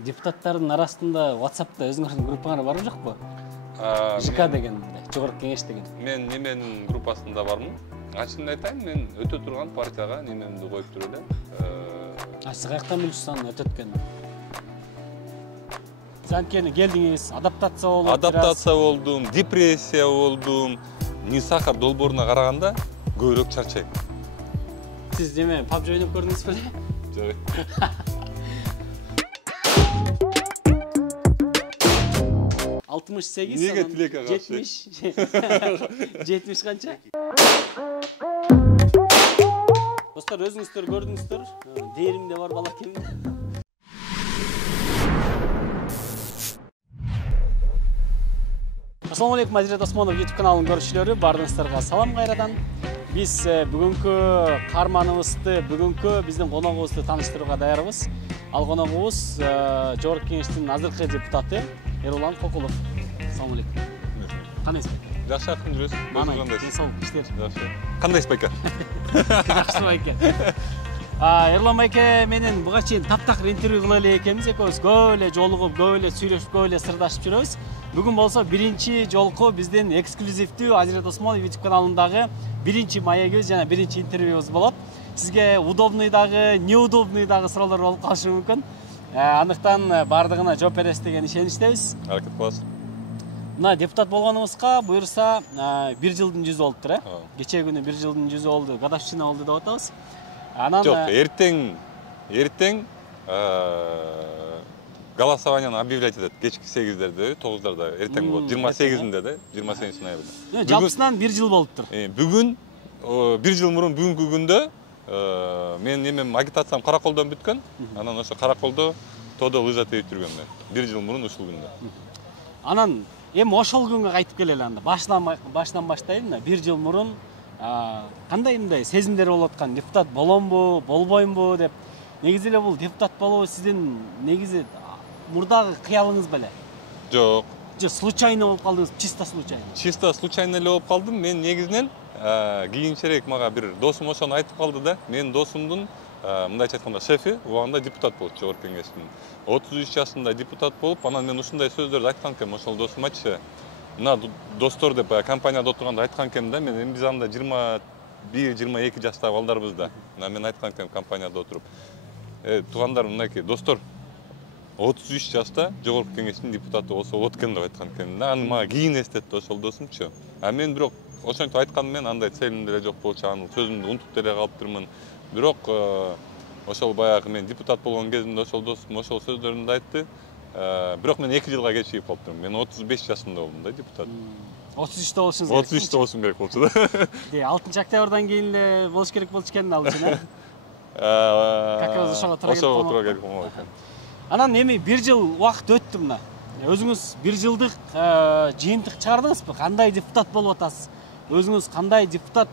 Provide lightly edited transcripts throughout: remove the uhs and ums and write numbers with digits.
депутаттардын арасында WhatsApp'та өзүңөрдүн группаңар барбы жокпу? ЖК деген, жогорку кеңеш деген. Мен неменин группасында бармын. Ачыгын айтайын, мен өтө турган партияга немемди коюп туруп элем. Сиз каяктан билесиз анын өтөт экенин? Сиз анткени келдиңиз, адаптация болуп, адаптация болдум, депрессия болдум. Нисахар долбооруна караганда көбүрөөк чарчайм. Сиз неме PUBG ойноп көрдүңүз беле? Жок. 68 Неге тилекке каршы? 70 канча? Достор, өзүңүздөр көрдүңүздөр, дээримде бар балакемде. Assalamu alaikum, Азирет Осмонов YouTube каналынын көрүүчүлөрү, баарыңыздарга салам кайрадан. Биз бүгүнкү каарманыбызды, бүгүнкү биздин коногубузду тааныштырууга даярбыз. Ал коногубуз жогорку кеңештин азыркы депутаты Эрулан Кокулов. Assalamu alaikum. Кандайсыз? Жакшы акын жүрөсүз. Мана ден соолук иштер. Жакшы. Кандайсыз байке? Жакшы байке. Эрлан байке менен буга чейин таптакыр интервью кыла эле экенбиз, экөөбүз көп эле жолугуп, көп эле сүйлөшүп, көп эле сырдашып жүрөбүз. Бүгүн болсо биринчи жолку биздин эксклюзивдүү Азирет Осмонов YouTube каналындагы биринчи маегибиз жана биринчи интервьюбуз болот. Сизге удобный дагы, неудобный дагы суроолор болуп калышы мүмкүн. Андыктан бардыгына жооп бересиз деген ишеничтебиз. Аракет кыласыз. Мына депутат болгонубузга буюрса 1 жылдын жүзү болуптур, Кечээ күнү 1 жылдын жүзү болду, годовщина болду деп атабыз. Анан жок, эртең голосованияны объявлять этет. Кечки 8-дерде, 9-дарда эртең болот. 28-inde да, 28 ноябрда. Жалпысынан 1 жыл болуптур. Бүгүн 1 жыл мурун бүгүнкү күндө мен немем агитациям Караколдон бүткөн. Анан ошо Караколдо тоодо лыжа терип жүргөм мен. 1 жыл мурун ушул күндө. Анан эми ошол күнгө кайтып келели анда. Башынан баштайын. 1 жыл мурун кандай мындай сезимдер болуп аткан? Депутат боломбу, болбоймбу деп. Негизи эле бул депутат болуу сиздин негизи мурдагы кыялыңыз беле? Жок. Случайно болуп калдыңыз, чисто случайно. Чисто случайно эле болуп калдым. Мен негизинен кийинчерээк мага бир досум ошону айтып калды да. Мен досумдун мындайча айтканда шефи убагында депутат болчу жогорку кеңештин. 33 жашында депутат болуп, анан мен ушундай сөздөрдү айткан экенмин ошол досумачы. Мына достор деп компанияда отурганда айткан экенмин да. Мен эми биз анда 21-22 жаштагы балдарбыз да. Мен айткан экенмин компанияда отуруп. Туугандар, мынакей достор, 33 жашта жогорку кеңештин депутаты болсо болот экен деп айткан экенмин да. Аны мага кийин эстетти ошол досумчу. Мен бирок ошентип айтканым менен андай целим деле жок болчу, аны сөзүмдү унутуп деле калыптырмын. Бирок ошол баягы мен депутат болгон кезимде ошол досум ошол сөздөрүндү айтты. Бирок мен 2 жылга кечигип калыптырмын. Мен 35 жашында болдум да депутат. 33 болушуңуз керек. 33 болушум керек болчу да. 6 октябрдан кийин эле болуш керек болчу экен ал үчүн, Как раз ошого туура керек болмок экен. Анан эми 1 жыл убакыт өттү мына. Өзүңүз 1 жылдык жыйынтык чыгардыңызбы? Кандай депутат болуп атасыз? Өзүңүз кандай депутат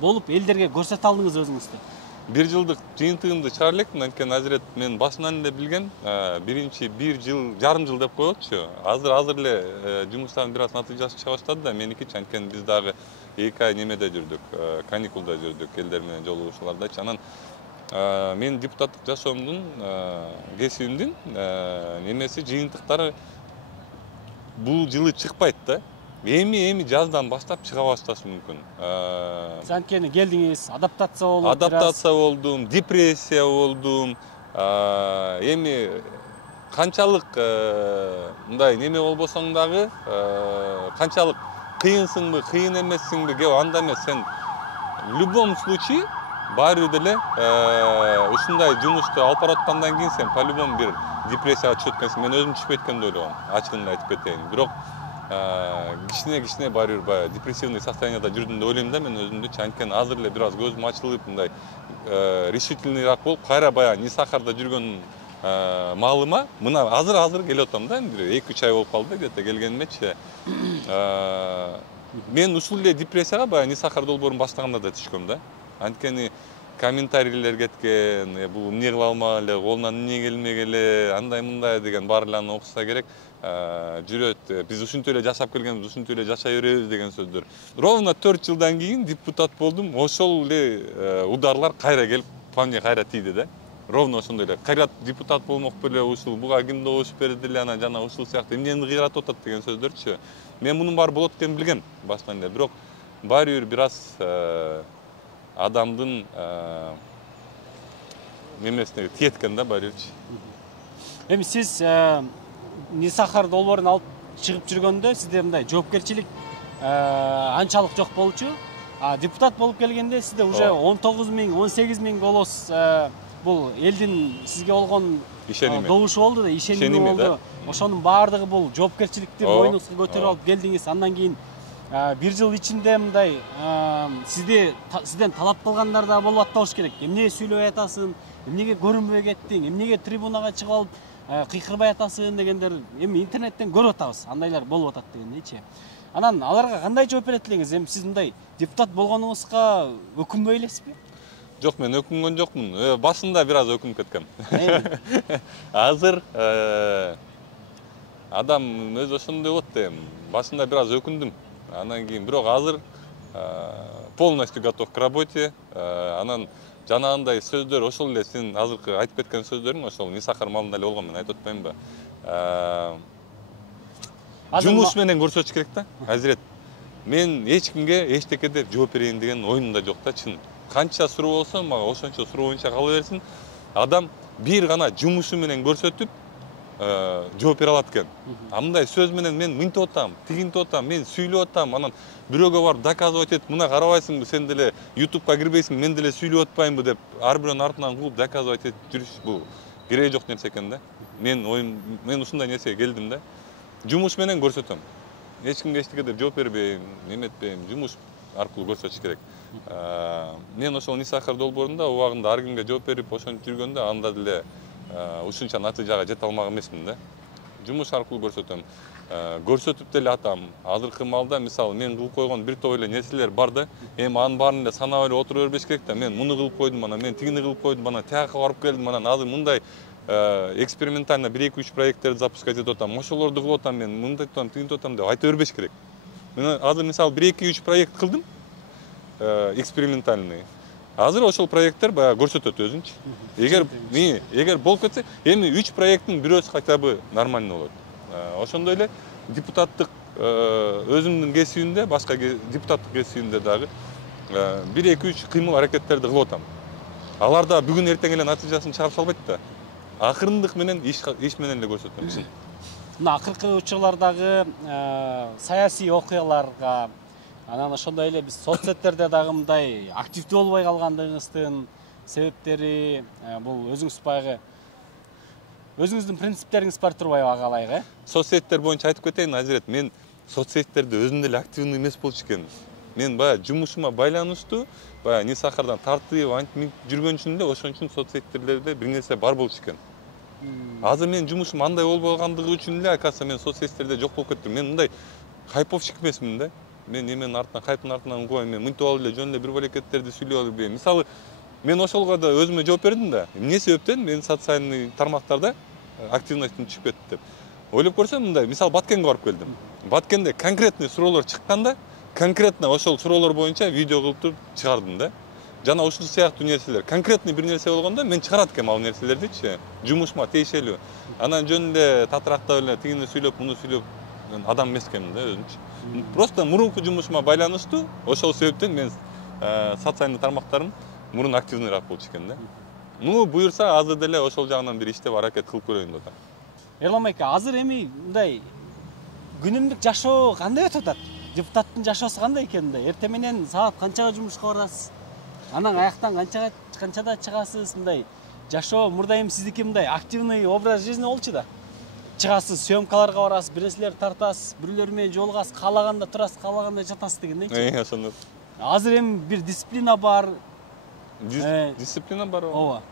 болуп элдерге көрсөтө алдыңыз өзүңүздү? 1 жылдык жыйынтыгымды чыгара элекмин, анткени Азирет мен башынан эле билген, биринчи 1 жыл, жарым жыл деп коелучу. Азыр эле жумуштардын бир аз натыйжасы чыга баштады да, меникичи, анткени биз дагы 2 ай немеде жүрдүк, каникулда жүрдүк, элдер менен жолугушуулардачы. Анан мен депутаттык жашоомдун, кесибимдин немеси жыйынтыктары бул жылы чыкпайт да. Эми жаздан баштап чыга башташы мүмкүн. Сиз анткени келдиңиз, адаптация болуп, адаптация болдум, депрессия болдум. Эми канчалык мындай неме болбосоң дагы, канчалык кыйынсыңбы, кыйын эмессиңби, кеп анда эмес, сен в любом случае баары деле ушундай жумушту алып бараткандан кийин сен по-любому бир депрессияга түшөт экенсиң. Мен өзүм түшпөйт экен деп ойлогом, ачыгын айтып кетейин. Бирок кичине баары бир баягы депрессивный состоянияда жүрдүм деп ойлойм да мен өзүмдүчү. Анткени азыр эле бир аз көзүм ачылып, мындай решительныйраак болуп, кайра баягы Нисахарда жүргөн маалыма мына азыр келип атам да, бир 2-3 ай болуп калды где-то келгенимечи. Мен ушул эле депрессияга баягы Нисахар долбоорун баштаганда да түшкөм да. Анткени комментарийлер кеткен, бул эмне кыла алмак эле, колунан эмне келмек эле, андай мындай деген баарларын окуса керек. Жүрөт, биз ушинтип эле жашап келгенбиз, ушинтип эле жашай беребиз деген сөздөр. Ровно 4 жылдан кийин депутат болдум. Ошол эле ударлар кайра келип, по мне кайра тийди да. ровно ошондой эле кайрат депутат болмок беле ушул буга ким добуш берди эле анан жана ушул сыяктуу эмнени кыйратып атат деген сөздөрчү мен мунун баары болот экенин билгем баштан эле бирок баары бир бир аз адамдын немесине тиеткен да баары бирчи. Эми сиз Нисахар долбоорун алып чыгып жүргөндө сизде мындай жоопкерчилик анчалык жок болчу. Депутат болуп келгенде сизде уже 19 миң, 18 миң голос бул элдин сизге болгон добушу болду да, ишеними болду. Ошонун баардыгы бул жоопкерчиликти мойнуңузга көтөрүп алып келдиңиз. Андан кийин бир жыл ичинде мындай сизден талап кылгандар да болуп аттабыш керек. Эмнеге сүйлөбөй атасың, эмнеге көрүнбөй кеттиң, эмнеге трибунага чыгып алып кыйкырбай атасың дегендер эми интернеттен көрүп атабыз. Андайлар болуп атат дегендейчи. Анан аларга кандай жооп берет элеңиз? Эми сиз мындай депутат болгонуңузга өкүнбөй элесизби? Жок, мен өкүнгөн жокмун. Башында бир аз өкүнүп кеткем. Азыр адам өзү ошондой болот дейм. Башында бир аз өкүндүм. Анан кийин бирок азыр полностью готов к работе. Анан жанагындай сөздөр ошол эле сен азыркы айтып кеткен сөздөрүң ошол Нисахар малында эле болгон, мен айтып атпаймынбы? Жумуш менен көрсөтүш керек да, Азирет. Мен эч кимге эчтеке деп жооп берейин деген оюмда жок да, чын. Канча суроо болсо, мага ошончо суроо боюнча кала берсин. Адам бир гана жумушу менен көрсөтүп жооп бере алат экен. Мындай сөз менен мен мынтип атам, тигинтип атам, мен сүйлөп атам, анан бирөөгө барып доказывать этип, мына карабайсыңбы, сен деле YouTube'га кирбейсиң, мен деле сүйлөп атпаймынбы деп, ар бирөөнүн артынан кууп доказывать этип жүрүш бул кереги жок нерсе экен да. Мен ушундай нерсеге келдим да. Жумуш менен көрсөтөм. Эч кимге эчтеке деп жооп бербейм, неметпейм, жумуш аркылуу көрсөтүш керек. Мен ошол Нисахар долбоорунда убагында ар кимге жооп берип ошентип жүргөндө анда деле ушунча натыйжага жете алмак эмесмин да. Жумуш аркылуу көрсөтөм. Көрсөтүп деле атам. Азыркы маалда мисалы мен кылып койгон бир топ эле нерселер бар да. Эми анын баарын эле санап эле отура бербеш керек да. Мен муну кылып койдум, анан мен тигини кылып койдум, анан тияка барып келдим, анан азыр мындай экспериментально 1-2-3 проекттерди запускать этип атам. Ошолорду кылып атам, мен мынтип атам, тигинтип атам деп айта бербеш керек. Мен азыр мисалы 1-2-3 проект кылдым, экспериментальный. Азыр ошол проекттер баягы көрсөтөт өзүнчү. Эгер болуп кетсе, эми 3 проекттин бирөөсү хотя бы нормально болот. Ошондой эле депутаттык өзүмдүн кесибимде, башка депутаттык кесибимде дагы 1-2-3 кыймыл аракеттерди кылып атам. Алар да бүгүн эртең эле натыйжасын чыгарып албайт да. Акырындык менен иш менен эле көрсөтөм. Мына акыркы учурлардагы саясий окуяларга, анан ошондой эле биз соцсеттерде дагы мындай активдүү болбой калгандыгыңыздын себептери бул өзүңүз баягы өзүңүздүн принциптериңиз бар турбайбы агалайык, Соцсеттер боюнча айтып кетейин, Азирет, мен соцсеттерде өзүм деле активный эмес болчу экен. Мен баягы жумушума байланыштуу, баягы Нисахардан тартып, антип жүргөн үчүн эле ошон үчүн соцсеттерде бир нерсе бар болчу экен. Азыр мен жумушум андай болбогондугу үчүн эле, акасы мен соцсеттерде жок болуп кеттим. Мен мындай хайповщик эмесмин да. Мен эменин артынан, хайптын артынан угбайм, мен мынтип алып эле жөн эле бир балекеттерди сүйлөп алып бербейм. Мисалы, мен ошолго да өзүмө жооп бердим да. Эмне себептен мен социальный тармактарда активностьтум түшүп кетти деп. Ойлоп көрсөм мындай, мисалы Баткенге барып келдим. Баткенде конкретный суроолор чыкканда, конкретно ошол суроолор боюнча видео кылып туруп чыгардым да. Жана ушул сыяктуу нерселер, конкретный бир нерсе болгондо мен чыгарат экенмин ал нерселердичи, жумушума тиешелүү. Анан жөн эле татырактап эле тигини сүйлөп, муну сүйлөп адам эмес экенмин да өзүмчү. Просто мурунку жумушума байланыштуу, ошол себептен мен социальный тармактарым мурун активныйраак болчу экен да. Ну, буюрса азыр деле ошол жагынан бир иштеп аракет кылып көрөйүн деп атам. Эрлан айка, азыр эми мындай күнүмдүк жашоо кандай өтүп атат? Депутаттын жашоосу кандай экен мындай? Эртең менен саат канчага жумушка барасыз? Анан аяктан канчада чыгасыз? Мындай жашоо мурда эми сиздики мындай активный образ жизни болчу да. Чыгасыз, съемкаларга барасыз, бир нерселерди тартасыз, бирлер менен жолугасыз, каалаганда турасыз, каалаганда жатасыз дегендейчи. Ошондой. Азыр эми бир дисциплина бар. Дисциплина бар. Ооба.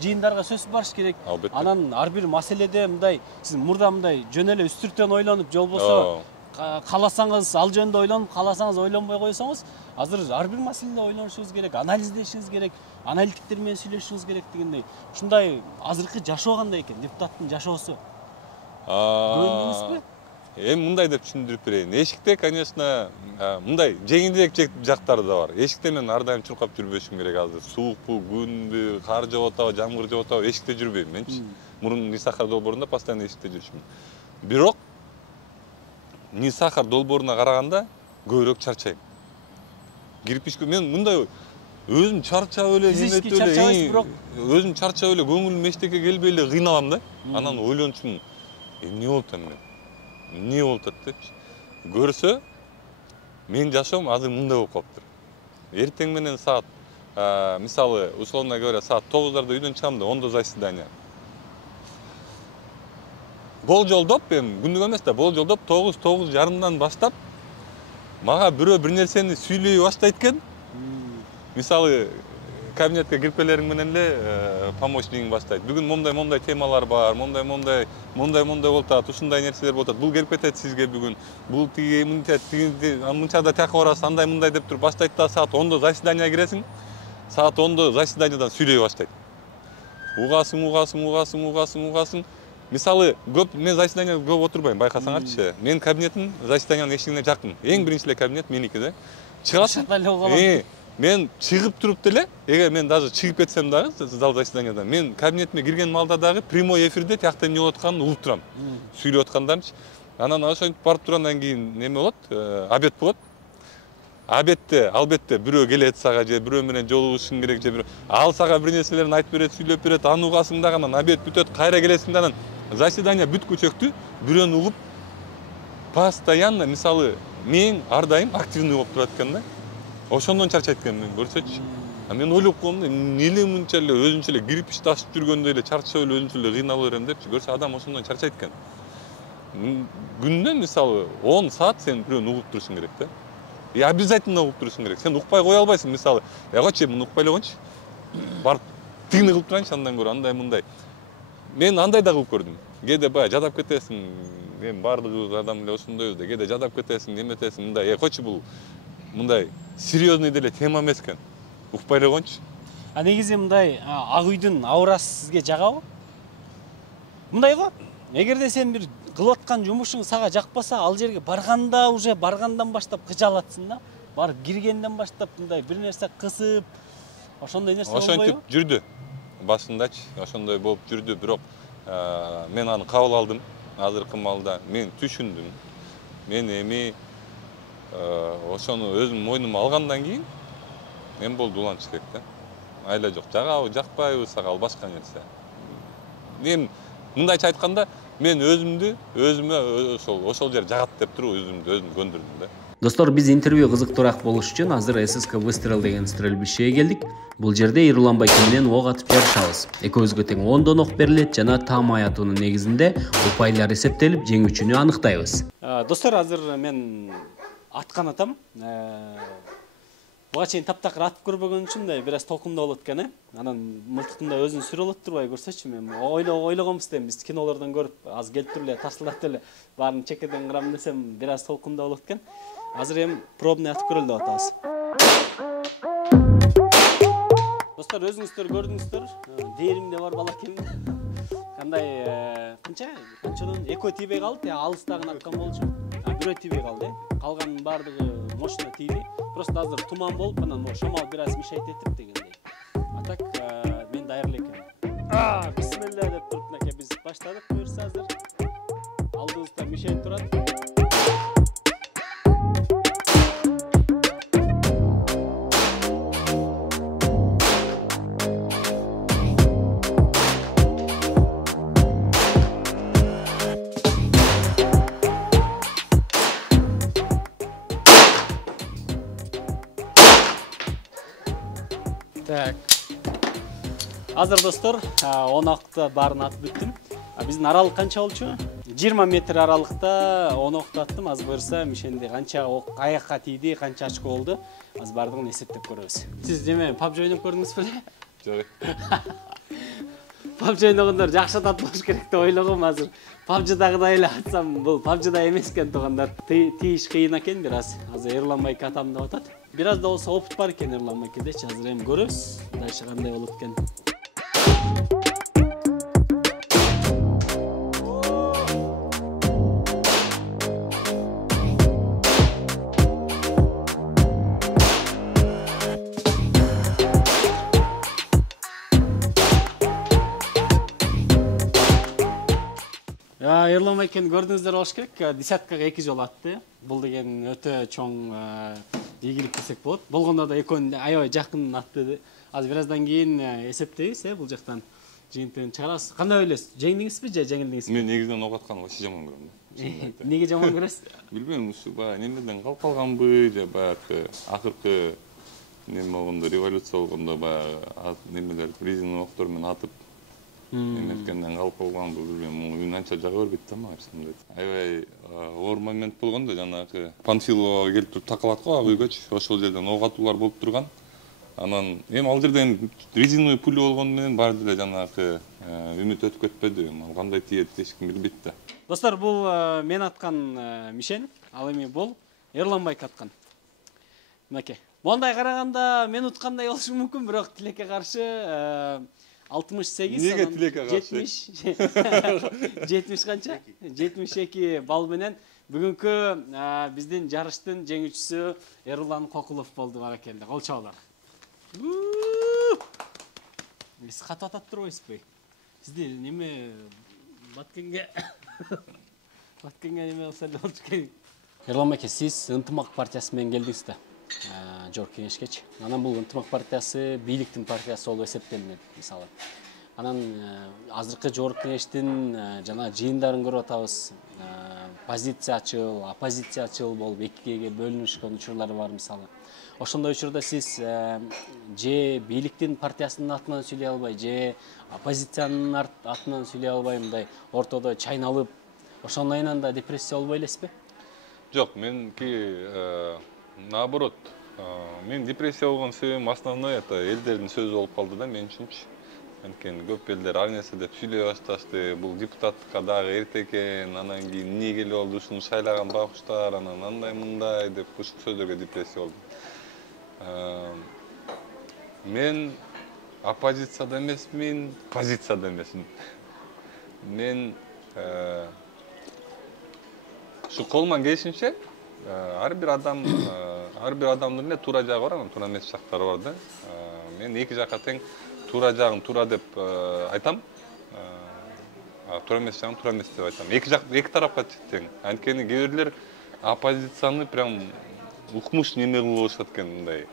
Жыйындарга сөзсүз барыш керек. Албетте. Анан ар бир маселеде мындай сиз мурда мындай жөн эле үстүртөн ойлонуп, же болбосо кааласаңыз ал жөнүндө ойлонуп, кааласаңыз ойлонбой койсоңуз, азыр ар бир маселеде ойлонушуңуз керек, анализдешиңиз керек, аналитиктер менен сүйлөшүшүңүз керек дегендей. Ушундай азыркы жашоо кандай экен, депутаттын жашоосу? Көрдүңүзбү? Эми мындай деп түшүндүрүп берейин. Эшикте, конечно, мындай жеңилирээк жактары да бар. Эшикте мен ар дайым чуркап жүрбөшүм керек азыр. Суукпу, күнбү, кар жаап атабы, жамгыр жаап атабы, эшикте жүрбөйм менчи. Мурун Нисахар долбоорунда постоянно эшикте жүрчүмүн. Бирок Нисахар долбооруна караганда көбүрөөк чарчайм. Кирпичке мен мындай өзүм чарчап эле, физически чарчабайсыз, бирок өзүм чарчап эле, көңүлүм эчтеке келбей эле кыйналам да. Анан ойлончумун, эмне болуп атат мен? Эмне болуп атат депчи. Көрсө, мен жашоом азыр мындай болуп калыптыр. Эртең менен саат, мисалы, условно говоря, саат 9-дарда үйдөн чыгам да, 10-да заседание. Болжолдоп, күндүк эмес да, болжолдоп 9-9:30 баштап мага бирөө бир нерсени сүйлөй баштайт экен. Мисалы, кабинетке кирип келерин менен эле помощнигиң баштайт. Бүгүн момдай темалар бар, момдай болуп атат, ушундай нерселер болуп атат. Бул келип кетет сизге бүгүн. Бул тиги иммунитет, мынчада тияка барасыз, андай мындай деп туруп баштайт да, саат 10-да заседание киресиң. Саат 10-да заседаниядан сүйлөй баштайт. Угасың. Мисалы, мен заседанияда көп отурбайм, байкасаңарчы. Мен кабинетим заседаниянын эшигине жакын. Эң биринчи эле кабинет меники да. Чыгасың. Мен чыгып туруп деле, эгер мен даже чыгып кетсем дагы зал заседаниядан, мен кабинетиме кирген малда дагы прямой эфирде тиякта эмне болуп атканын угуп турам. Сүйлөп аткандарынчы. Анан ошентип барып турандан кийин неме болот? Обед болот. Обедте, албетте бирөө келет сага же бирөө менен жолугушуң керек же бирөө ал сага бир нерселерин айтып берет, сүйлөп берет, аны угасың дагы, анан обед бүтөт, кайра келесиң да, анан заседание бүткүчөктү бирөөнү угуп постоянно, мисалы, мен ар дайым активный болуп турат экен да. Ошондон чарчайт экенмин, көрсөчү. Мен ойлоп коем да, эмне мынча эле өзүнчө эле кирпич ташып жүргөндөй эле чарчап эле өзүнчө эле кыйналып берем депчи. Көрсө адам ошондон чарчайт экен. Күндө мисалы 10 саат сен бирөөнү угуп турушуң керек да. И обязательно угуп турушуң керек. Сен укпай кое албайсың, мисалы. Койчу, муну укпай эле коюнчу. Барып тигини кылып турайынчы, андан көрө андай мындай. Мен андай да кылып көрдүм. Кээде баягы жадап кетесиң, эми баардыгыбыз адам эле ошондойбуз да. Кээде жадап кетесиң, неметесиң, мындай. Койчу, бул мындай серьезный деле тема эмес экен. Укпай эле коюнчу. Негизи мындай ак үйдүн аурасы сизге жагабы? Мындай го. Эгерде сен бир кылып аткан жумушуң сага жакпаса, ал жерге барганда уже баргандан баштап кыжалатсың да. Барып киргенден баштап мындай бир нерсе кысып, ошондой нерсе болбойбу? Ошентип жүрдү. Башындачы, ошондой болуп жүрдү, бирок мен аны кабыл алдым. Азыркы маалда мен түшүндүм. Мен эми ошону өзүм мойнума алгандан кийин эми болду, уланчы керек да. Айла жок, жагабы, жакпайбы сага, ал башка нерсе. Эми мындайча айтканда, мен өзүмө ошол жер жагат деп туруп өзүм көндүрдүм да. Достор, биз интервью кызыктуураак болуш үчүн азыр ССК Выстрел деген стрельбищеге келдик. Бул жерде Эрлан Байке менен ок атып жарышабыз. Экөөбүзгө тең 10дон ок берилет жана таам аятуунун негизинде упайлар эсептелип, жеңүүчүнү аныктайбыз. Достор, азыр мен аткан атам. Буга чейин таптакыр атып көрбөгөн үчүн да бир аз толкундуу болот экен, Анан мылтыктын да өзүнүн сүрү болот турбай, көрсөчү, мен ойлогонбуз да, биз кинолордон көрүп, аз келип туруп эле тарсылдатып эле баарын чекеден кырам десем, бир аз толкундуу болот экен. Азыр эми пробный атып көрөлү деп атабыз. Достор, өзүңүздөр көрдүңүздөр, дээримде бар балакем. Кандай канчадан экөө тийбей калды, алыстагын аткан болчу. Бирөө тийбей калды. Калганын баардыгы мощно тийди. Просто азыр туман болуп, анан шамал бир аз мешайт этип дегендей. А так мен даяр эле экенмин. Бисмилла деп туруп мынакей биз баштадык. Буюрса азыр алдыбызда мешайт турат. Так. Азыр достор, 10 окта баарын атып бүттүм. Биздин аралык канча болчу? 20 метр аралыкта 10 окта аттым. Аз буюрса мишенде канча ок аякка тийди, канча очко болду. Аз баардыгын эсептеп көрөбүз. Сиз неме PUBG ойноп көрдүңүз беле? Жок. PUBG ойногондор жакшы атат болуш керек деп ойлогом азыр. PUBG-дагыдай эле атсам, бул PUBG-да эмес экен туугандар. Тийиш кыйын экен бир аз. Азыр Эрлан Байке атам деп атат. Бир аз да болсо опыт бар экен Эрлан Байкедечи. Азыр эми көрөбүз. Дальше кандай болот экен. Эрлан байкени көрдүңүздөр болуш керек. Десяткага 2 жолу атты. Бул деген өтө чоң ийгилик десек болот. Болгондо да экөөнү аябай жакын атты. Азыр бир аздан кийин эсептейбиз, бул жактан жыйынтыгын чыгарабыз. Кандай ойлойсуз? Жеңдиңизби же жеңилдиңизби? Мен негизинен ок атканды вообще жаман көрөм. Неге жаман көрөсүз? Билбейм, ушу баягы немеден калып калганбы, же баягы акыркы неме болгондо, революция болгондо баягы немелер резина октор менен атып эметкенден калып калганбы, билбейм. Үн анча жага бербейт да мага ачыгын. Аябай оор момент болгондо, жанагы Панфиловага келип туруп такалат го ак үйгөчү. Ошол жерден ок атуулар болуп турган. Анан эми ал жерден резиновый пуля болгону менен баары деле жанагы үмүт өтүп кетпеди. Ал кандай тиет эч ким билбейт да. Достор, бул мен аткан мишен, ал эми бул Эрлан байк аткан. Мынакей. Мондай караганда мен уткандай болушу мүмкүн, бирок тилекке каршы 68. Неге тилекке каршы? 70 канча? 72 балл менен бүгүнкү биздин жарыштын жеңүүчүсү Эрлан Кокулов болду баракелде. Кол чабуулар. Биз катып атат турбайсызбы? Сизди неме Баткенге неме болсо эле болчу керек. Эрлан байке, сиз Ынтымак партиясы менен келдиңиз да. Жогорку кеңешкечи. Анан бул Ынтымак партиясы бийликтин партиясы болуп эсептелинет, мисалы. Анан азыркы жогорку кеңештин жана жыйындарын көрүп атабыз. Позициячыл, оппозициячыл болуп экиге бөлүнүшкөн учурлар бар, мисалы. Ошондой учурда сиз же бийликтин партиясынын атынан сүйлөй албай, же оппозициянын атынан сүйлөй албай, мындай ортодо чайналып, ошондойнан да депрессия болбой элесизби? Жок, меники наоборот. Мен депрессия болгон себебим основной это элдердин сөзү болуп калды да мен үчүнчү. Анткени көп элдер ар нерсе деп сүйлөй башташты. Бул депутаттыкка дагы эрте экен, анан кийин эмне келип алды, ушуну шайлаган байкуштар, анан андай мындай деп ушул сөздөргө депрессия болдум. Мен оппозицияда эмесмин, позицияда эмесмин. Мен ушу колуман келишинче ар бир адамдын эле туура жагы бар, анан туура эмес жактары бар да. Мен эки жакка тең туура жагын туура деп айтам. Туура эмес жагын туура эмес деп айтам. Эки тарапка тең. Анткени кээ бирлер оппозицияны прям укмуш неме кылып алышат экен, мындай.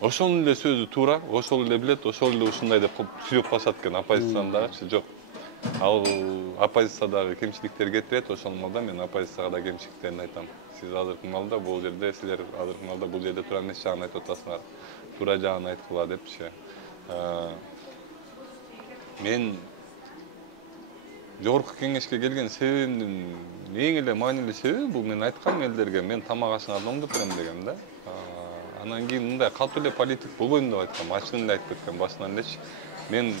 Ошонун эле сөзү туура, ошол эле билет, ошол эле ушундай деп сүйлөп калышат экен оппозициянын дагычы. Жок. Ал оппозициядагы кемчиликтер кетирет, ошол маалда мен оппозицияга да кемчиликтерин айтам. Сиз азыркы маалда бул жерде, силер азыркы маалда бул жерде туура эмес жагын айтып атасыңар. Туура жагын айткыла депчи. Мен жогорку кеңешке келген себебимдин эң эле маанилүү себеби бул мен айткам элдерге, мен тамак ашына адам деп берем дегем да. Анан кийин мындай катуу эле политик болбойм деп айткам, ачыгын эле айтып кеткем башынан элечи. Мен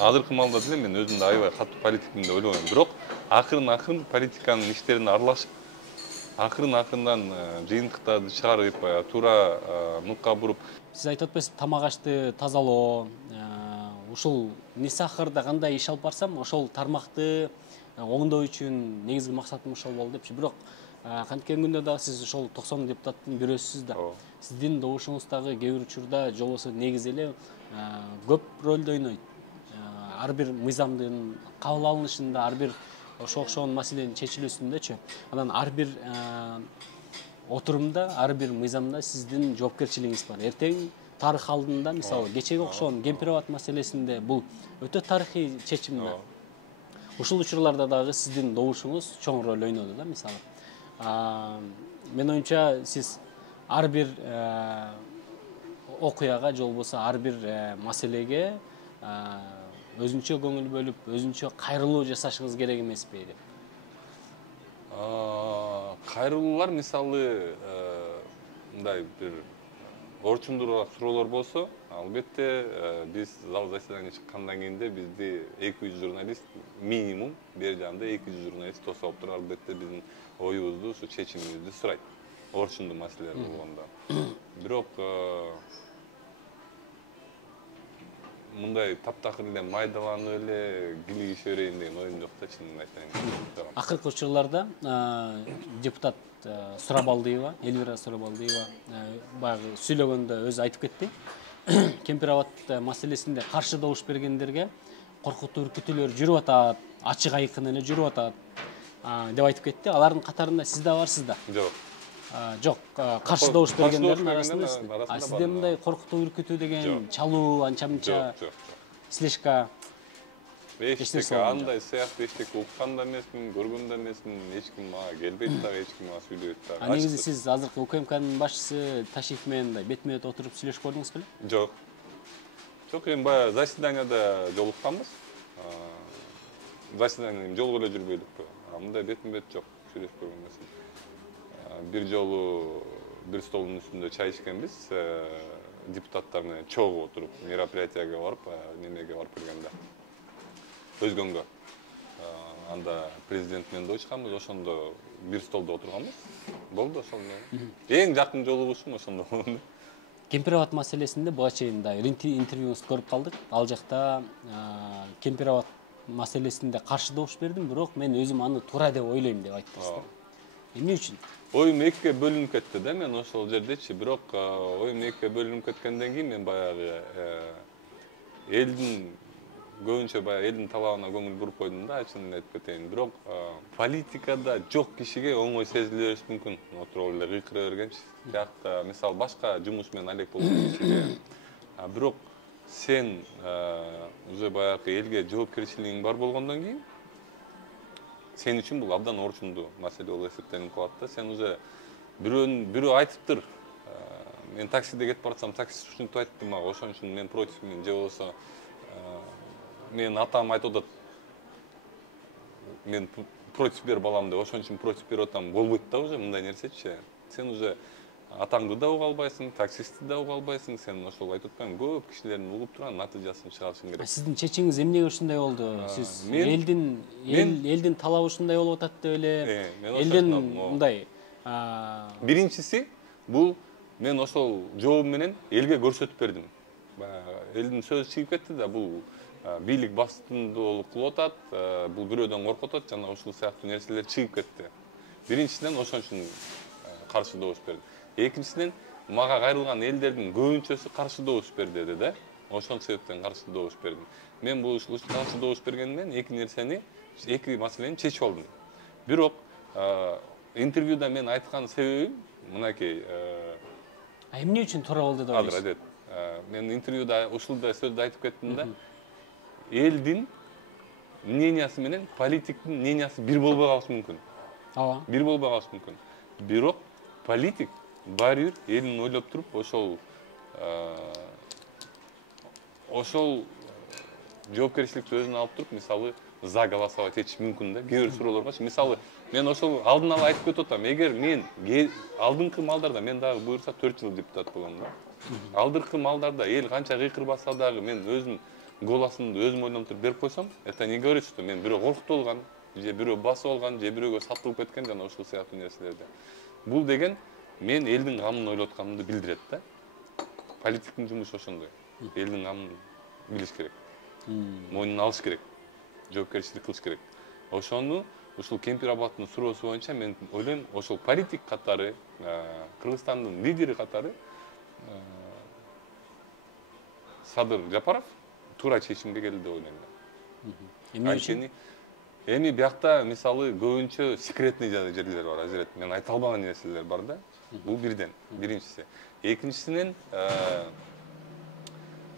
азыркы маалда деле мен өзүмдү аябай катуу политикмин деп ойлобойм. Бирок акырын политиканын иштерине аралашып, акырындан жыйынтыктарды чыгарып, туура нукка буруп. Сиз айтып атпайсызбы, тамак ашты тазалоо, ушул Нисахарда кандай иш алып барсам, ошол тармакты оңдоо үчүн негизги максатым ошол болду депчи. Бирок канткен күндө дагы сиз ошол 90 депутаттын бирөөсүз да. Сиздин добушуңуз дагы кээ бир учурда жобосу негизи эле көп ролду ойнойт. Ар бир мыйзамдын кабыл алынышында, ар бир ошо окшогон маселенин чечилүүсүндөчү. Анан ар бир отурумда, ар бир мыйзамда сиздин жоопкерчилигиңиз бар. Эртең тарых алдында, мисалы, кечеги окшогон Кемпирабад маселесинде бул өтө тарыхый чечим да. Ушул учурларда дагы сиздин добушуңуз чоң роль ойноду да, мисалы. Мен оюмча сиз ар бир окуяга же болбосо ар бир маселеге өзүнчө көңүл бөлүп, өзүнчө кайрылуу жасашыңыз керек эмеспи деп. Кайрылуулар мисалы мындай бир орчундуураак суроолор болсо, албетте биз зал заседание чыккандан кийин бизди 200 журналист минимум, бер жагында 200 журналист тосуп туруп, албетте биздин оюбузду, ушу чечимибизди сурайт. Орчундуу маселелер болгондо. Бирок мындай таптакыр эле майдаланып эле килигише берейин деген оюм жок да, чынын айтайын. Акыркы учурларда депутат Сурабалдиева, Элвира Сурабалдиева баягы сүйлөгөндө өзү айтып кетти. Кемпирабад маселесинде каршы добуш бергендерге коркутуу үркүтүүлөр жүрүп атат, ачык айкын эле жүрүп атат деп айтып кетти. Алардын катарында сиз да барсыз да? Жок. Жок, каршы добуш бергендердин арасында. Сизде бар. мындай коркутуу үркүтүү деген чалуу анча-мынча слишком Эчтеке андай сыяктуу эчтеке уккан да эмесмин, көргөн да эмесмин, эч ким мага келбейт дагы, эч ким мага сүйлөбөйт дагы. Негизи сиз азыркы УКМКнын башчысы Ташиев менен бетме-бет отуруп сүйлөшүп көрдүңүз беле? Жок. Жок, эми баягы заседанияда жолукканбыз. Заседанияны жолугуп эле жүрбөйлүкпү. Мындай бетме-бет жок, сүйлөшүп көргөн эмес. Бир жолу бир столдун үстүндө чай ичкенбиз, депутаттар менен чогуу отуруп, мероприятияга барып, немеге барып келгенде. Өзгөнгө. Анда президент менен доочканбыз, ошондо бир столдо отурганбыз. Болду ошол менен. Эң жакын жолугушум ошондо болду. Кемпирабад маселесинде буга чейин да интервьюңузду көрүп калдык. Ал жакта Кемпирабад маселесинде каршы добуш бердим, бирок мен өзүм аны туура деп ойлойм деп айттыңыз да. Эмне үчүн? Оюм экиге бөлүнүп кетти да, мен ошол жердечи, бирок оюм экиге бөлүнүп кеткенден кийин мен баягы элдин көбүнчө баягы элдин талабына көңүл буруп койдум да, чынын айтып кетейин. Бирок политикада жок кишиге оңой сезиле бериши мүмкүн. Отуруп эле кыйкыра бергенчи. Биякта мисалы башка жумуш менен алек болгон кишиге. Бирок сен уже баягы элге жоопкерчилигиң бар болгондон кийин сен үчүн бул абдан орчундуу маселе болуп эсептелип калат да. Сен уже бирөө айтыптыр. Мен таксиде кетип барсам, таксист ушинтип айтты мага, ошон үчүн мен противмин, же болбосо мен атам айтып атат, мен против бер балам деп, ошон үчүн против берип атам. Болбойт да уже мындай нерсечи. Сен уже атаңды да уга албайсың, таксистти да уга албайсың. Сен ошол айтып атпаймынбы, көп кишилердин угуп турган натыйжасын чыгарышың керек. Сиздин чечиңиз эмнеге ушундай болду? Сиз элдин талабы ушундай болуп атат деп эле, элдин мындай биринчиси бул мен ошол жообум менен элге көрсөтүп бердим. Элдин сөзү чыгып кетти да, бул бийлик басымдуулук кылып атат, бул бирөөдөн коркуп атат, жана ушул сыяктуу нерселер чыгып кетти. Биринчиден ошон үчүн каршы добуш бердим. Экинчиден мага кайрылган элдердин көбүнчөсү каршы добуш берди деди да. Ошол себептен каршы добуш бердим. Мен бул каршы добуш бергенден эки маселени чечип алдым. Бирок интервьюда мен айткан себебим мынакей. Эмне үчүн туура болду деп ойлойсуз? Мен интервьюда ушундай сөздү айтып кеттим да. Элдин мнениясы менен политиктин мнениясы бир болбой калышы мүмкүн. Ооба. Бир болбой калышы мүмкүн. Бирок политик баары бир элин ойлоп туруп, ошол жоопкерчиликти өзүнө алып туруп, мисалы за голосовать этиш мүмкүн да. Кээ бир суроолоргочу, мисалы мен ошол алдын ала айтып кетип атам. Эгер мен алдыңкы малдарда мен дагы буюрса 4 жыл депутат болом да. Алдыңкы малдарда эл канча кыйкыр басса дагы мен өзүм голосумду өзүм ойлонуп туруп берип койсом, это не говорит, что мен бирөө коркутуп алган, же бирөө басып алган, же бирөөгө сатылып кеткен жана ушул сыяктуу нерселерди. Бул деген мен элдин камын ойлоп атканымды билдирет да. Политиктин жумушу ошондой. Элдин камын билиш керек. Мойнуна алыш керек. Жоопкерчилик кылыш керек. Ошону ушул Кемпирабадтын суроосу боюнча мен ойлойм, ошол политик катары, Кыргызстандын лидери катары Садыр Жапаров туура чечимге келди деп ойлойм. Эмне үчүн? Эми биякта мисалы көбүнчө секретный жерлер бар, азирет. Мен айта албаган нерселер бар да. Бул бирден, биринчиси. Экинчисинен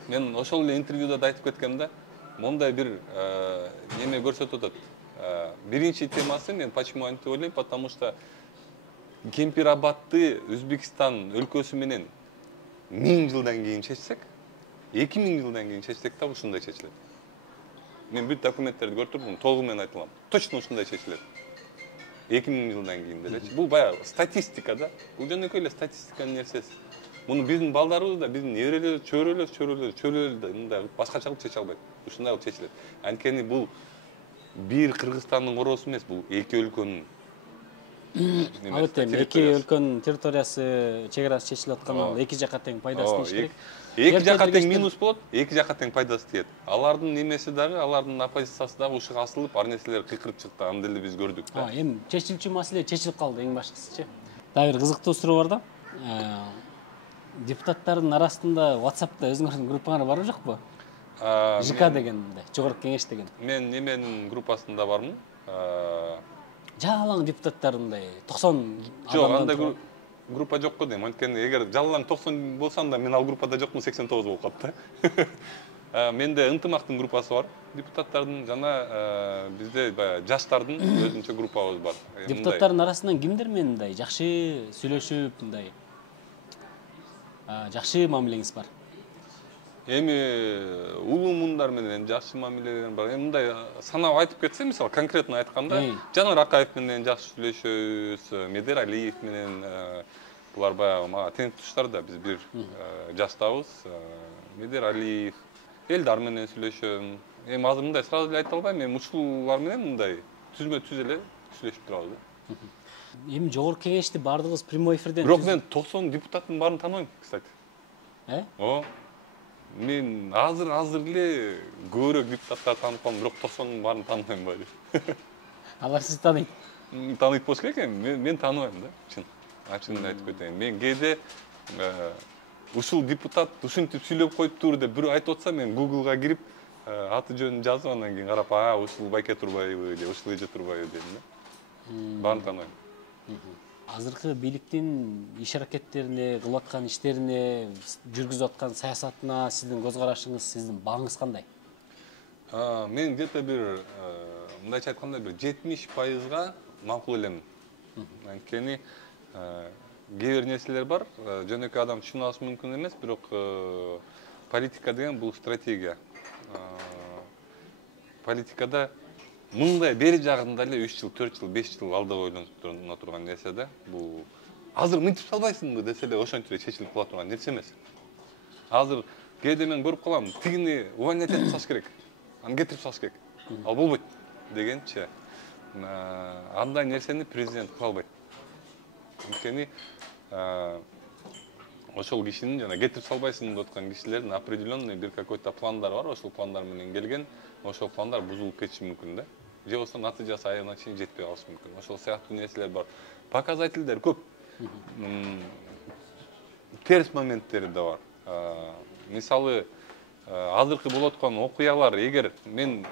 мен ошол эле интервьюда да айтып кеткем да, мондай бир неме көрсөтүп атат. Биринчи темасы мен почему антип ойлойм, потому что Кемпирабадты Өзбекстан өлкөсү менен 1000 жылдан кийин чечсек, 2000 жылдан кийин чечсек да ушундай чечилет. Мен бүт документтерди көрүп турдум, толугу менен айтылам. Точно ушундай чечилет. 2000 жылдан кийин делечи. Бул баягы статистика да. Бул жөнөкөй эле статистиканын нерсеси. Муну биздин балдарыбыз да, биздин неберелер, чөйрөлөр да мындай башкача кылып чече албайт. Ушундай кылып чечилет. Анткени бул бир Кыргызстандын короосу эмес, бул эки өлкөнүн. Албетте, эки өлкөнүн территориясы, чек арасы чечилип атканда эки жакка тең пайдасын тийиш керек. Эки жакка тең минус болот, эки жакка тең пайдасы тиет. Алардын немеси дагы, алардын оппозициясы дагы ушуга асылып, ар нерселер кыйкырып чыкты. Аны деле биз көрдүк да. Эми чечилчү маселе чечилип калды, эң башкысычы. Дагы бир кызыктуу суроо бар да. Депутаттардын арасында WhatsApp'та өзүңөрдүн группаңар барбы жокпу? ЖК деген мындай, жогорку кеңеш деген. Мен неменин группасында бармын. Жалаң депутаттар мындай 90 Жок, адамдан андай турат. группа жок го дейм. Анткени эгер жалаң 90 болсам да мен ал группада жокмун, 89 болуп калат да. Менде ынтымактын группасы бар. Депутаттардын жана бизде баягы жаштардын өзүнчө группабыз бар. Депутаттардын арасынан кимдер менен мындай жакшы сүйлөшүп, мындай жакшы мамилеңиз бар? Эми улуумундар менен жакшы мамилелер бар. Эми мындай санап айтып кетсем, мисалы конкретно айтканда, Жанар Акаев менен жакшы сүйлөшөбүз, Медер Алиев менен булар баягы мага тең туштар да, биз бир жаштабыз. Медер Алиев, Элдар менен сүйлөшөм. Эми азыр мындай сразу эле айта албайм, эми ушулар менен мындай түз эле сүйлөшүп турабыз да. Эми жогорку кеңешти бардыгыбыз прямой эфирден. Бирок мен 90 депутаттын баарын тааныбайм, кстати. Мен азыр эле көбүрөөк депутаттарды таанып калдым, бирок 90-дун баарын тааныбайм баары. Алар сизди тааныйт. Таанıyt болуш керек эми, мен тааныбайм да, чын. Ачыгын айтып кетейин. Мен кээде ушул депутат ушинтип сүйлөп коюптур деп бирөө айтып атса, мен Google'га кирип, аты жөнүн жазып, андан кийин карап, ушул Байке Турбаева же ушул Эже Турбаева дедим да. Баарын тааныбайм. Азыркы бийликтин иш аракеттерине, кылып аткан иштерине, жүргүзүп аткан саясатына сиздин көз карашыңыз, сиздин бааңыз кандай? Мен где-то бир мындайча айтканда бир 70%га макул элемин. Анткени кээ бир нерселер бар, жөнөкөй адам түшүнө алышы мүмкүн эмес, бирок политика деген бул стратегия. Политикада мындай бери жагында эле 3 жыл, 4 жыл, 5 жыл алда ойлонуп турган нерсе да. Бул азыр мынтип салбайсыңбы десе эле ошентип эле чечилип кала турган нерсе эмес. Азыр кээде мен көрүп калам, тигини увольнять этип салыш керек, аны кетирип салыш керек. Ал болбойт дегенчи. Андай нерсени президент кыла албайт. Анткени ошол кишинин жана кетирип салбайсың деп аткан кишилердин определенный бир какой-то пландары бар, ошол пландар менен келген, ошол пландар бузулуп кетиши мүмкүн да. Же болбосо натыйжасы аягына чейин жетпей калышы мүмкүн. Ошол сыяктуу нерселер бар. Показательдер көп. Терс моменттери да бар. Мисалы, азыркы болуп аткан окуялар, эгер мен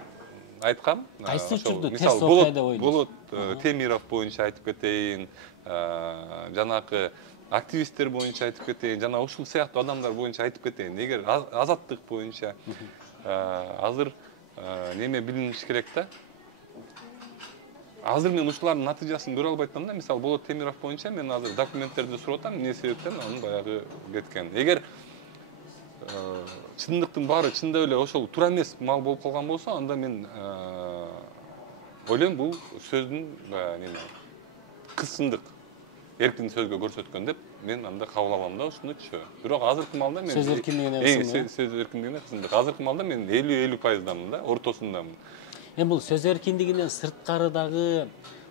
айткам, кайсы учурда терс окуя деп ойлойсуз? Болот Темиров боюнча айтып кетейин, жанакы активисттер боюнча айтып кетейин, жана ушул сыяктуу адамдар боюнча айтып кетейин. Эгер азаттык боюнча азыр неме билиниш керек да. Азыр мен ушулардын натыйжасын көрө албай атам да. Мисалы, Болот Темиров боюнча мен азыр документтерди сурап атам, эмне себептен анын баягы кеткен. Эгер чындыктын баары чындап эле ошол туура эмес мал болуп калган болсо, анда мен ойлойм бул сөздүн неме кысымдык, эркин сөзгө көрсөткөн деп мен анда кабыл алам да ушунучу. Бирок азыркы малда мен сөз эркиндигине кысым. Сөз эркиндигине кысымдык. Азыркы малда мен 50-50%дамын да, ортосундамын. Эми бул сөз эркиндигинен сырткары дагы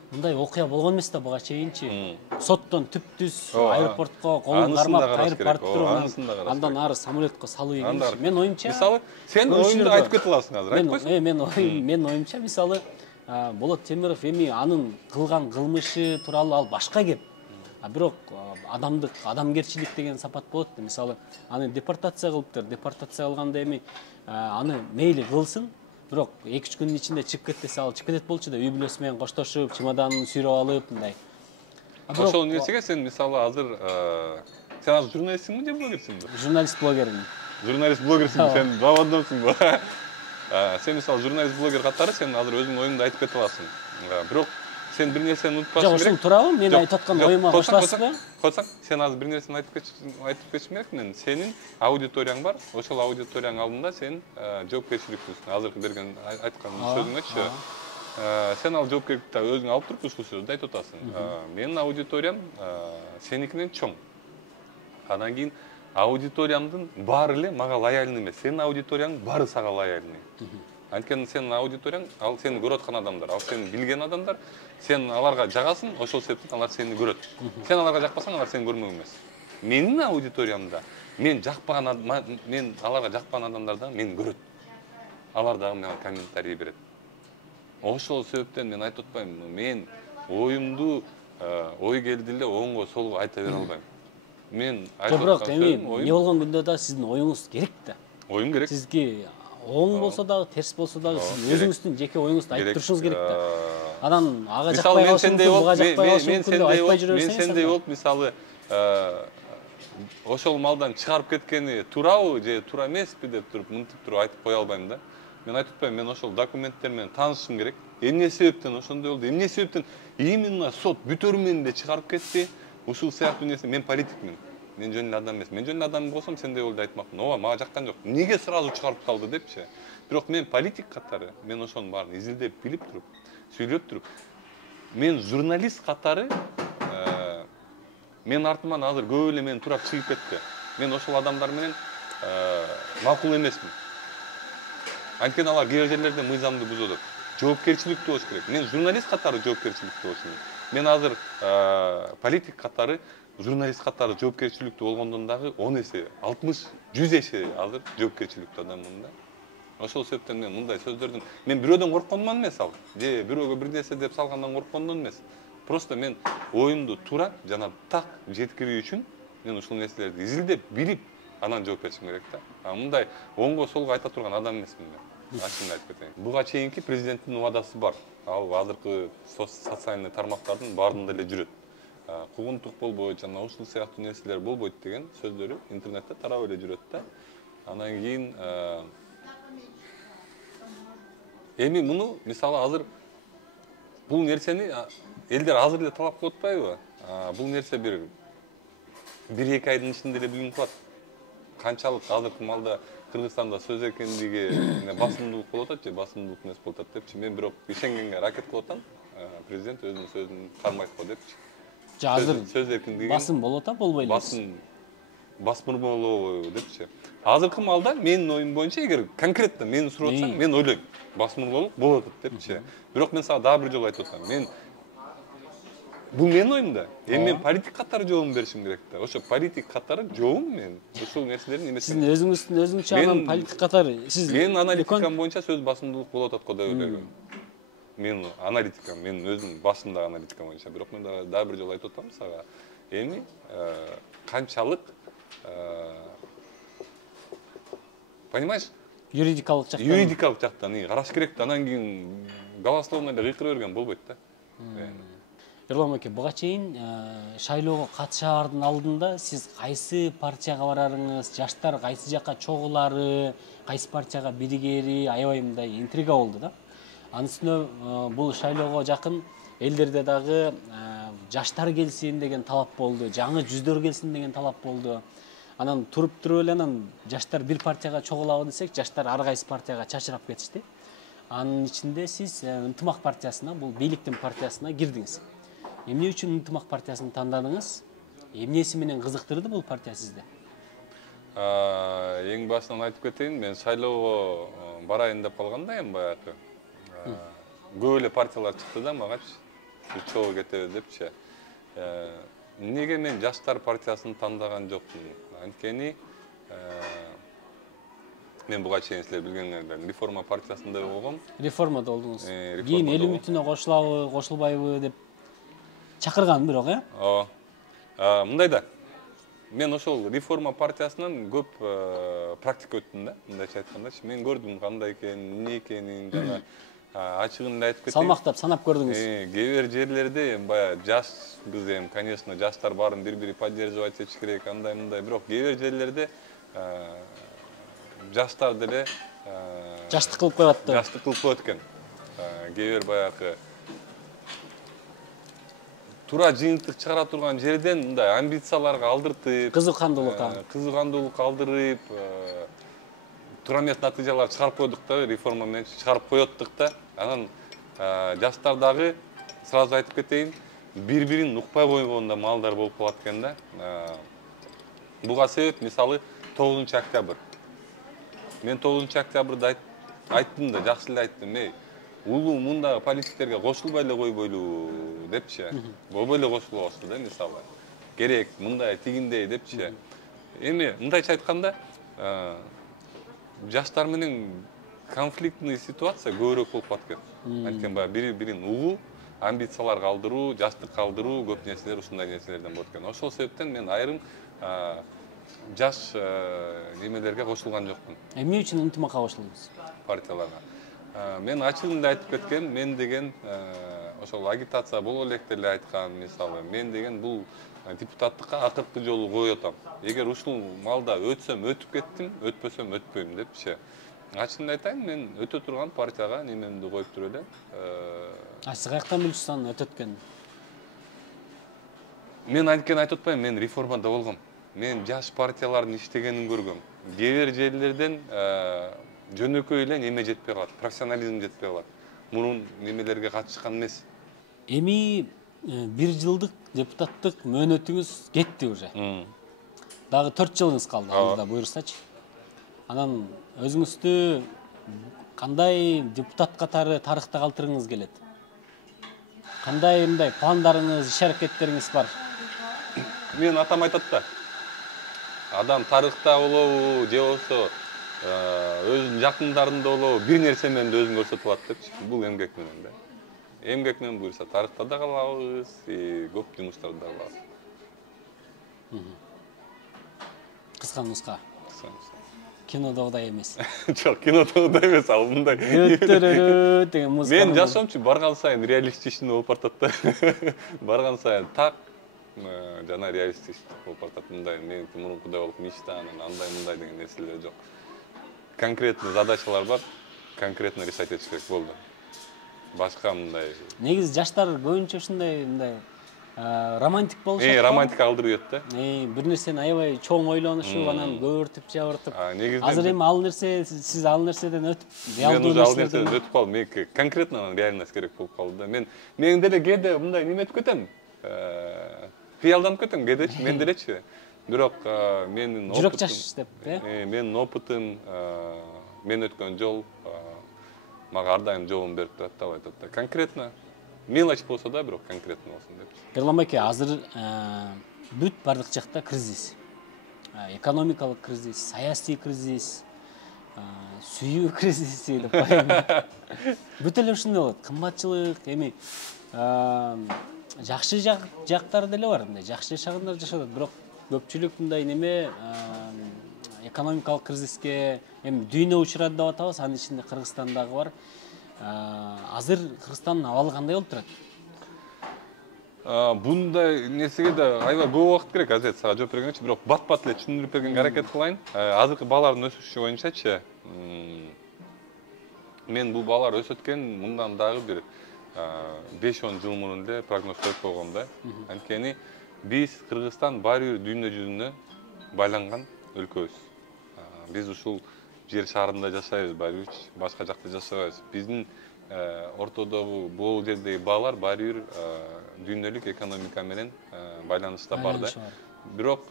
мындай окуя болгон эмес да буга чейинчи. Соттон түп-түз аэропортко колун кармап кайрып барып туруп, андан ары самолетко салуу ийгенчи. Мен оюмча, мисалы, сен оюңду айтып кете аласың азыр, айтып койсуң. Мен оюмча, мисалы, Болот Темиров эми анын кылган кылмышы тууралуу ал башка кеп. Бирок адамгерчилик деген сапат болот. Мисалы, аны депортация кылыптыр. Депортация кылганда эми аны мейли кылсын, бирок 2-3 күндүн ичинде чыгып кет десе, ал чыгып кетет болчу да, үй бүлөсү менен коштошуп, чемоданын сүйрөп алып, мындай. Ошол нерсеге сен мисалы азыр сен азыр журналистсиңби же блогерсиңби? Журналист-блогермин. Журналист-блогерсиң, сен бабадомсуңбу? Сен мисалы журналист-блогер катары сен азыр өзүңдүн оюңду айтып кете аласың. Бирок сен бир нерсени унутпашың керек. Жок, ушул туурабы? Мен айтып аткан оюма кошуласызбы? Койсоң, сен азыр бир нерсени айтып кетишиң керек. Мен сенин аудиторияң бар. Ошол аудиторияң алдында сен жоопкерчиликтүүсүң. Азыркы берген айткан сөзүңөчү. Сен ал жоопкерчиликти өзүң алып туруп ушул сөздү айтып атасың. Менин аудиториям сеникинен чоң. Андан кийин аудиториямдын баары эле мага лояльный эмес. Сенин аудиторияң баары сага лояльный. Анткени сенин аудиторияң, ал сени көрүп аткан адамдар, ал сени билген адамдар, сен аларга жагасың, ошол себептен алар сени көрөт. Сен аларга жакпасаң, алар сени көрмөк эмес. Менин аудиториямда мен аларга жакпаган адамдарда мени көрөт. Алар дагы мага комментарий берет. Ошол себептен мен айтып атпайм, мен оюмду ой келди эле оңго солго айта бере албайм. Мен айтып аткан сөзүм, эмне болгон күндө да сиздин оюңуз керек да. Оюм керек. Сизге оң болсо дагы, терс болсо дагы сиз өзүңүздүн жеке оюңузду айтып турушуңуз керек да. Анан ага жакпай калышы мүмкүн, буга жакпай калышы мүмкүн деп айтпай жүрө берсеңиз. Мен сендей болуп, мисалы, ошол малдан чыгарып кеткени туурабы же туура эмеспи деп туруп, мынтип туруп айтып кое албайм да. Мен айтып атпайм, мен ошол документтер менен таанышышым керек. Эмне себептен ошондой болду? Эмне себептен именно сот бүтөрү менен де чыгарып кетти? Ушул сыяктуу нерсе, мен политикмин. Мен жөн эле адам эмес. Мен жөн эле адам болсом, сендей болду айтмакмын. Ооба, мага жаккан жок. Эмнеге сразу чыгарып калды депчи. Бирок мен политик катары, мен ошонун баарын изилдеп билип туруп, сүйлөп туруп, мен журналист катары мен артыман азыр көп эле мени турап чыгып кетти. Мен ошол адамдар менен макул эмесмин. Анткени алар кээ бир жерлерде мыйзамды бузуп атат. Жоопкерчиликтүү болуш керек. Мен журналист катары жоопкерчиликтүү болушум керек. Мен азыр политик катары, журналист катары жоопкерчиликтүү болгондон дагы 10 эсе, 60, 100 эсе азыр жоопкерчиликтүү адаммын да. Ошол себептен мен мындай сөздөрдүн, мен бирөөдөн корккондон эмес ал, же бирөөгө бир нерсе деп салгандан корккондон эмес. Просто мен оюмду туура жана так жеткирүү үчүн мен ушул нерселерди изилдеп, билип, анан жооп беришим керек да. Мындай оңго солго айта турган адам эмесмин мен. Ачыгын айтып кетейин. Буга чейинки президенттин убадасы бар. Ал азыркы социальный тармактардын баарында эле жүрөт. Куугунтук болбойт, жана ушул сыяктуу нерселер болбойт деген сөздөрү интернетте тарап эле жүрөт да. Анан кийин эми муну мисалы азыр бул нерсени элдер азыр эле талап кылып атпайбы? Бул нерсе бир 1-2 айдын ичинде эле билинип калат. Канчалык азыркы маалда Кыргызстанда сөз эркиндиги басымдуулук болуп атат же басымдуулук эмес болуп атат депчи. Мен бирок ишенгенге аракет кылып атам. Президент өзүнүн сөзүн кармайт го депчи. Азыр сөз эркиндиги басым болуп атат, болбой эле. Басым болобу депчи. Азыркы маалда менин оюм боюнча эгер конкретно мени сурап атсаң, мен ойлойм. Басым болуп атат депчи. Бирок мен сага дагы бир жолу айтып атам. Мен бул менин оюм да. Эми мен политик катары жообун беришим керек да. Ошо политик катары жообум мен. Ушул нерселердин эмес. Сиздин өзүңүздүн өзүнчө анан политик катары сиз менин аналитикам боюнча сөз басымдуулук болуп атат го деп ойлойм. Мен аналитикам, мен өзүм башымдагы аналитика боюнча. Бирок мен дагы бир жолу айтып атам сага. Эми канчалык понимаешь? Юридикалык жактан караш керек да. Анан кийин голословно эле кыйкыра берген болбойт да. Эрлан аке, буга чейин шайлоого катышаардын алдында сиз кайсы партияга барарыңыз, жаштар кайсы жакка чогулары, кайсы партияга биригери, аябай мындай интрига болду да. Анын үстүнө бул шайлоого жакын элдерде дагы жаштар келсин деген талап болду, жаңы жүздөр келсин деген талап болду. Анан туруп эле анан жаштар бир партияга чогулабы десек, жаштар ар кайсы партияга чачырап кетишти. Анын ичинде сиз Ынтымак партиясына, бул бийликтин партиясына кирдиңиз. Эмне үчүн Ынтымак партиясын тандадыңыз? Эмнеси менен кызыктырды бул партия сизди? Эң башынан айтып кетейин, мен шайлоого барайын деп калганда эми баягы көп эле партиялар чыкты да магачы. Чогуу кетеби депчи. Эмнеге мен жаштар партиясын тандаган жокмун? Анткени мен буга чейин силер билгендер реформа партиясында болгом. Реформада болдуңуз. Кийин эл үмүтүнө кошулабы, кошулбайбы деп чакырган бирок, мындай да. Мен ошол реформа партиясынан көп практика өттүм да, мындайча айткандачы. Мен көрдүм кандай экенин, эмне экенин, жана ачыгын эле айтып кетейин. Салмактап санап көрдүңүз. Кээ бир жерлерде баягы жашбыз эми, конечно, жаштар баарын бири-бири поддерживать этиш керек, андай мындай. Бирок кээ бир жерлерде жаштар деле жаштык кылып коет да. Жаштык кылып коет экен. Кээ бир баягы тура жыйынтык чыгара турган жерден мындай амбицияларга алдыртып, кызыкандуулук алдырып, туура эмес натыйжалар чыгарып койдук да, реформа менен чыгарып коеттук да. Анан жаштар дагы сразу айтып кетейин, бири-бирин укпай койгонда маалдар болуп калат экен да. Буга себеп мисалы 9-октябрь. Мен 9-октябрда айттым да, жакшы эле айттым. Улуу мундагы политиктерге кошулбай эле койбойлу депчи. Болбой эле кошулбасын да мисалы. Керек мындай тигиндей депчи. Эми мындайча айтканда, жаштар менен конфликтный ситуация көбүрөөк болуп калат экен. Анткени баягы бири-бирин угуу, амбицияларга алдыруу, жаштыкка алдыруу, көп нерселер ушундай нерселерден болот экен. Ошол себептен мен айрым жаш немелерге кошулган жокмун. Эмне үчүн ынтымакка кошулдуңуз? Партияларга. Мен ачыгында айтып кеткем, мен деген ошол агитация боло элек деле айткан, мисалы, мен деген бул депутаттыкка акыркы жолу кое атам. Эгер ушул малда өтсөм өтүп кеттим, өтпөсөм өтпөйм депчи. Ачыгында айтайын, мен өтө турган партияга немемди коюп туруп элем. Сиз каяктан билесиз анын өтөт экенин? Мен айтып атпайм, мен реформада болгом. Мен жаш партиялардын иштегенин көргөм. Кээ бир жерлерден жөнөкөй эле неме жетпей калат, профессионализм жетпей калат. Мурун немелерге катышкан эмес. Эми 1 жылдык депутаттык мөөнөтүңүз кетти уже. Дагы 4 жылыңыз калды, Алла буйрсачы. Анан өзүңүздү кандай депутат катары тарыхта калтыргыңыз келет? Кандай мындай пландарыңыз, иш аракеттериңиз бар? Мен атам айтат да. Адам тарыхта болобу, же болсо өзүнүн жакындарында болобу, бир нерсе менен өзүн көрсөтүп алат депчи. Бул эмгек менен да. Эмгек менен буйрса тарыхта да калабыз, көп жумуштарда да калабыз. Кыска нуска. Кинодогудай эмес. Жок, кинодогудай эмес, ал мындай. Деген музыка. Мен жашоомчу барган сайын реалистичный болуп бартат да. Барган сайын так жана реалистичный болуп бартат. Мындай мен мурункудай болуп мечта анан андай мындай деген нерселер жок. Конкретный задачалар бар, конкретно решать этиш керек болду. Башка мындай. Негизи жаштар көбүнчө ушундай мындай романтик болушат. Романтика алдырып да. Бир нерсени аябай чоң ойлонушуп, анан көбүртүп, жабыртып. Азыр эми ал нерсе, сиз ал нерседен өтүп, реалдуу нерседен өтүп калдым. Мен конкретно реальность керек болуп калды да. Мен деле кээде мындай неметип кетем. Кыялданып кетем кээдечи, мен делечи. Бирок менин жүрөк жаш деп, менин опытым, мен өткөн жол мага ар дайым жообун берип турат деп айтат да. Конкретно мелочь болсо да, бирок конкретно болсун деп. Ерлан байке, азыр бүт бардык жакта кризис. Экономикалык кризис, саясий кризис, сүйүү кризиси деп коеюн. Бүт эле ушундай болот. Кымбатчылык, эми жакшы жактары деле бар, мындай жакшы жашагандар жашап атат, бирок көпчүлүк мындай неме экономикалык кризиске эми дүйнө учурат деп атабыз, анын ичинде Кыргызстан дагы бар. Азыр Кыргызстандын абалы кандай болуп турат? Bunday нерсеге да аябай көп убакыт керек, азыр сага жооп бергенчи, бирок бат-бат эле түшүндүрүп бергенге аракет кылайын. Азыркы баалардын өсүшү боюнчачы, мен бул баалар өсөт экен, мындан дагы бир 5-10 жыл мурун эле прогноз коюп койгом да. Анткени биз Кыргызстан баары бир дүйнө жүзүнө байланган өлкөбүз. Биз ушул жер шарында жашайбыз, баары бир башка жакта жашабайбыз. Биздин ортодогу бул жердеги баалар баары бир дүйнөлүк экономика менен байланышта бар да. Бирок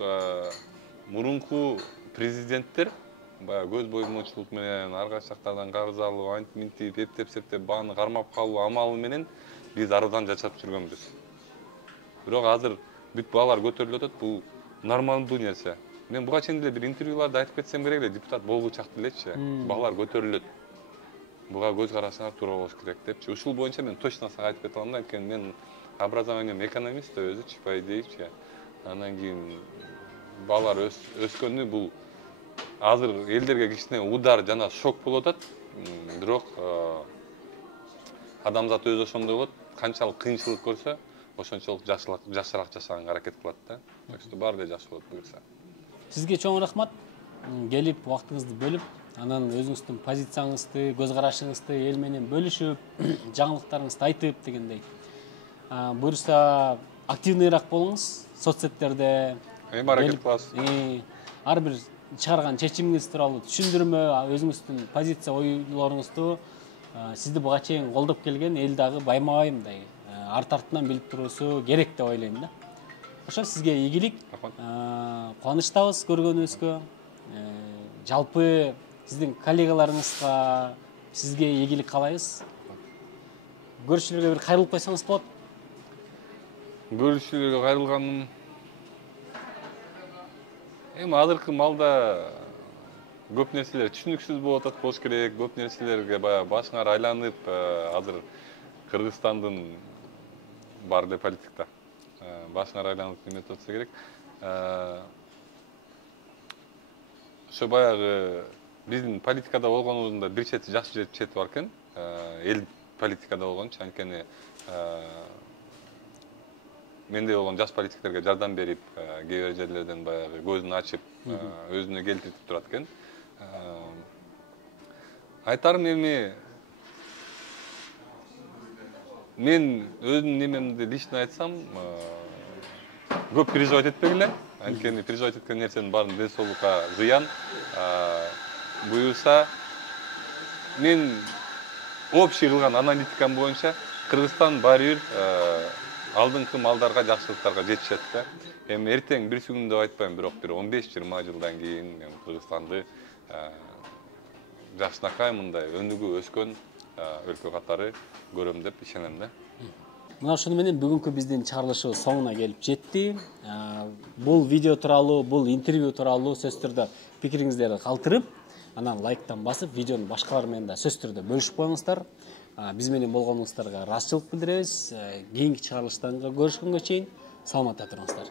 мурунку президенттер баягы көз боймочулук менен ар кайсы жактардан карыз алып, антип минтип, эптеп бааны кармап калуу амалы менен биз арзан жашап жүргөнбүз. Бирок азыр бүт баалар көтөрүлүп атат, бул нормалдуу нерсе. Мен буга чейин деле бир интервьюларда айтып кетсем керек эле, депутат болгучак делечи, баалар көтөрүлөт. Буга көз карашыңар туура болуш керек депчи. Ушул боюнча мен точно сага айтып кете алам да, анткени мен образованием экономист өзүчү, по идеечи. Андан кийин баалар өскөнү бул азыр элдерге кичине удар жана шок болуп атат. Бирок адамзат өзү ошондой болот, канчалык кыйынчылык көрсө, ошончолук жакшыраак жашаганга аракет кылат да. Так что баары эле жакшы болот буюрса. Сизге чоң рахмат. Келип убактыңызды бөлүп, анан өзүңүздүн позицияңызды, көз карашыңызды эл менен бөлүшүп, жаңылыктарыңызды айтып дегендей. Буюрса активныйраак болуңуз соцсеттерде. Аракет кылабыз. Ар бир чыгарган чечимиңиз тууралуу түшүндүрмө, өзүңүздүн позиция ойлоруңузду сизди буга чейин колдоп келген эл дагы байма-бай мындай арт артынан билип туруусу керек деп ойлойм да. Ошо сизге ийгилик. Кубанычтабыз көргөнүбүзгө. Жалпы сиздин коллегаларыңызга сизге ийгилик каалайбыз. Көрүүчүлөргө бир кайрылып койсоңуз болот. Көрүүчүлөргө кайрылганым эми азыркы малда көп нерселер түшүнүксүз болуп атат болуш керек, көп нерселерге баягы башыңар айланып, азыр Кыргызстандын бар эле политикта башыңар айланып неметип атса керек. ошо баягы биздин политикада болгонубуздун бир чети жакшы чети бар экен. Эл политикада болгончу анткени менде болгон жаш политиктерге жардам берип, кээ бир жерлерден баягы көзүн ачып, өзүнө келтиртип турат экен. Айтарым эми мен өзүмдүн немемди лично айтсам, көп переживать этпегиле. Анткени переживать эткен нерсенин баарын ден соолукка зыян. Буюрса мен общий кылган аналитикам боюнча Кыргызстан баары бир алдыңкы малдарга, жакшылыктарга жетишет да. Эми эртең бир күндө деп айтпайм, бирок бир 15-20 жылдан кийин мен Кыргызстанды жакшынакай мындай өнүгүп өскөн өлкө катары көрөм деп ишенем да. Мына ушуну менен бүгүнкү биздин чыгарылышыбыз соңуна келип жетти. Бул видео тууралуу, бул интервью тууралуу сөзсүз түрдө пикириңиздерди калтырып, анан лайктан басып, видеону башкалар менен да сөзсүз түрдө бөлүшүп коюңуздар. Биз менен болгонуңуздарга ыраазычылык билдиребиз. Кийинки чыгарылыштарга көрүшкөнгө чейин саламатта туруңуздар.